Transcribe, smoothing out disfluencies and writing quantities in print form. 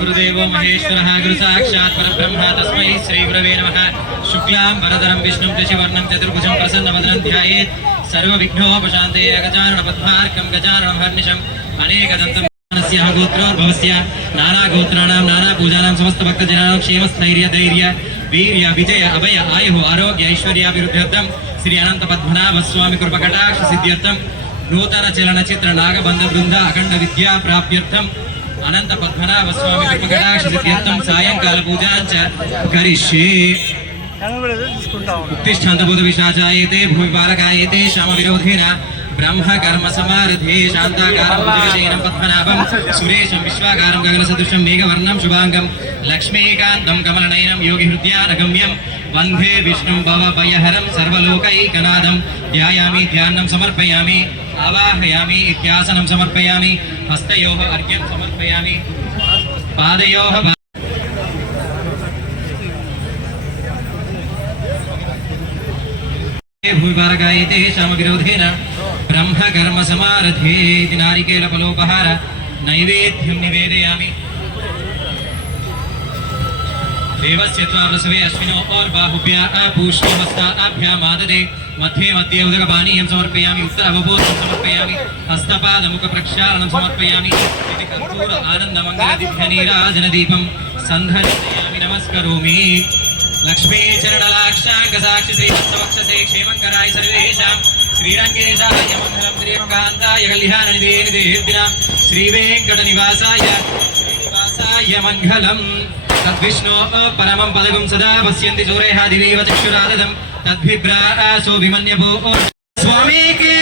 गुरुदेवो महेश्वरः गुरुसाक्षात् परब्रह्म तस्मै श्रीगुरवे नमः। शुक्लां वरदरं विष्णुं शशिवर्णं चतुर्भुजं प्रसन्नवदनं ध्यायेत् सर्वविघ्नोपशान्तये। गजाननपद्मार्कं गजाननमहर्निशम् अनेकदन्तं गोत्रोद्भवस्य नानागोत्राणां नानापूजानां समस्तभक्तजनानां क्षेमस्थैर्यधैर्य वीर्य विजय अभय आयुः आरोग्य ऐश्वर्याभिवृद्ध्यर्थं श्री अनन्तपद्मनाभ स्वामी कृपकटाक्ष सिद्ध्यर्थं नूतन चलनचित्र नागबंध वृंद अखंड विद्या प्राप्त्यर्थम अनंत पद्मनाभ स्वामी कृपकटाक्ष सिद्ध्यर्थम सायंकाल पूजा च करिष्ये। उत्तिष्ठन्तभूत विशाचायते भूमिपालकायते श्याम विरोधेन ब्रह्म कर्म समारथे शांताकारं भुजगशयनं पद्मनाभं सुरेशं विश्वाकारं गगनसदृशं मेघवर्णं शुभांगं लक्ष्मीकान्तं कमलनयनं योगिहृदयानगम्यं वन्दे विष्णुं भवभयहरं सर्वलोकैकनाथं। ध्यायामि ध्यानं समर्पयामि आवाहयामि इत्यासनं समर्पयामि हस्तयोः अर्घ्यं समर्पयामि पादयोः भूमिपालकायते श्यामविरोधेन ब्रह्म कर्म समारथे नारिकेलफलोपहार नैवेद्यं निवेदयामि। देवस्य त्वावसवे अश्विनो और बाहुभ्याः पूष्णवस्त्राभ्याम् आददे मध्ये मध्ये उदकपानीयं समर्पयामि उत्तरवबोधं समर्पयामि हस्तपादमुखप्रक्षालनं समर्पयामि इति कर्पूर आनन्दमङ्गलदिव्यनीराजनदीपं सन्धर्शयामि नमस्करोमि। लक्ष्मी चरणलाक्षाङ्गसाक्षि श्रीवत्सवक्षसे क्षेमङ्कराय सर्वेषां श्रीरङ्गेशाय मङ्गलं श्रीकान्ताय कल्याणनिधेर्दिनां श्रीवेङ्कटनिवासाय मङ्गलम्। तद्विष्णो परमं पदगं सदा पश्यन्ति सूरयः दिवीव चक्षुराददं तद्भिभ्रासो विमन्यभो स्वामी के